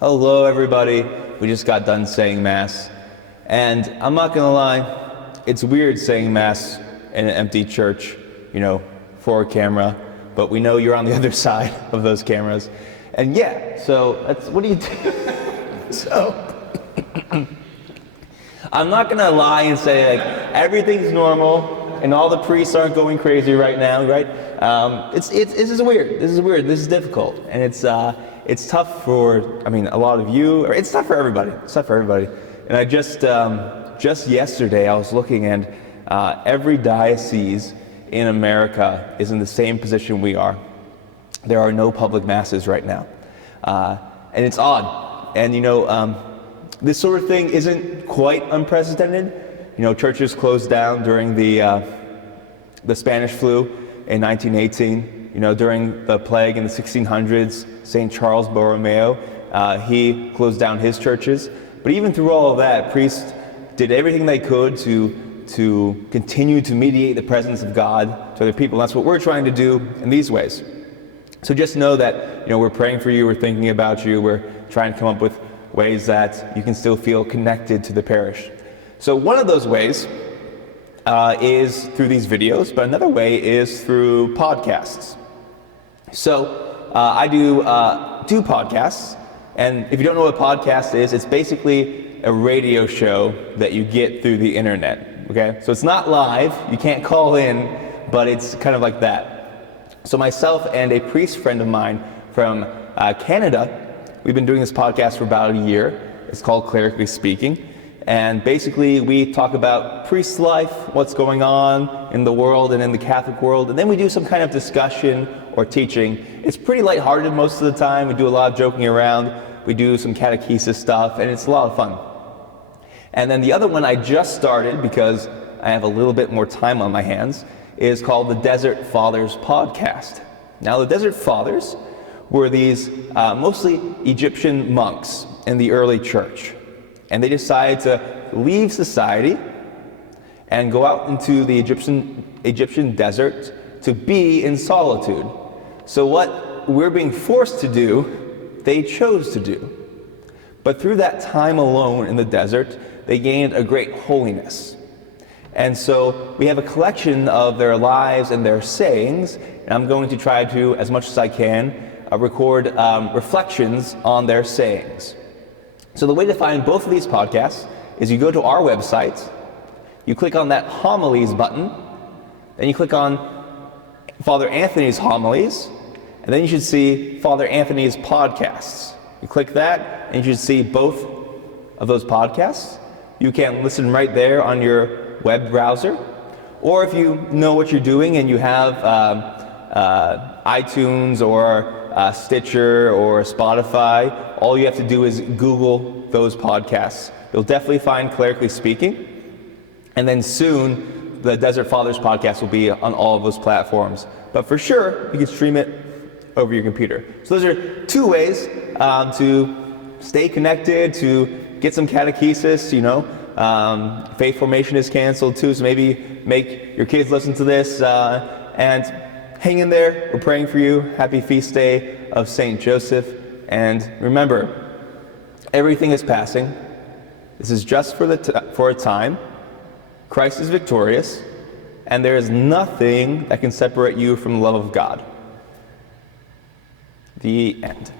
Hello, everybody. We just got done saying Mass. And I'm not going to lie, it's weird saying Mass in an empty church, for a camera. But we know you're on the other side of those cameras. And yeah, so what do you do? I'm not going to lie and say, everything's normal and all the priests aren't going crazy right now, right? This is weird. This is difficult. And it's tough for, a lot of you, or it's tough for everybody. And I just yesterday I was looking, and every diocese in America is in the same position we are. There are no public masses right now. And it's odd. And this sort of thing isn't quite unprecedented. Churches closed down during the Spanish flu in 1918. During the plague in the 1600s, St. Charles Borromeo, he closed down his churches. But even through all of that, priests did everything they could to continue to mediate the presence of God to other people. That's what we're trying to do in these ways. So just know that we're praying for you, we're thinking about you, we're trying to come up with ways that you can still feel connected to the parish. So one of those ways is through these videos, but another way is through podcasts. So I do podcasts, and if you don't know what a podcast is, it's basically a radio show that you get through the internet, okay? So it's not live, you can't call in, but it's kind of like that. So myself and a priest friend of mine from Canada, we've been doing this podcast for about a year. It's called Clerically Speaking. And basically we talk about priest life, what's going on in the world and in the Catholic world, and then we do some kind of discussion or teaching. It's pretty lighthearted most of the time. We do a lot of joking around. We do some catechesis stuff, and it's a lot of fun. And then the other one I just started, because I have a little bit more time on my hands, is called the Desert Fathers podcast. Now the Desert Fathers were these mostly Egyptian monks in the early church. And they decided to leave society and go out into the Egyptian desert to be in solitude. So what we're being forced to do, they chose to do. But through that time alone in the desert, they gained a great holiness. And so we have a collection of their lives and their sayings, and I'm going to try to, as much as I can, record reflections on their sayings. So the way to find both of these podcasts is you go to our website, you click on that homilies button, then you click on Father Anthony's homilies, and then you should see Father Anthony's podcasts. You click that, and you should see both of those podcasts. You can listen right there on your web browser, or if you know what you're doing and you have iTunes or Stitcher or Spotify, all you have to do is Google those podcasts. You'll definitely find Clerically Speaking, and then soon the Desert Fathers podcast will be on all of those platforms. But for sure, you can stream it over your computer. So those are two ways to stay connected, to get some catechesis. Faith formation is canceled too, so maybe make your kids listen to this, and hang in there. We're praying for you. Happy feast day of St. Joseph. And remember, everything is passing. This is just for a time. Christ is victorious, and there is nothing that can separate you from the love of God. The end.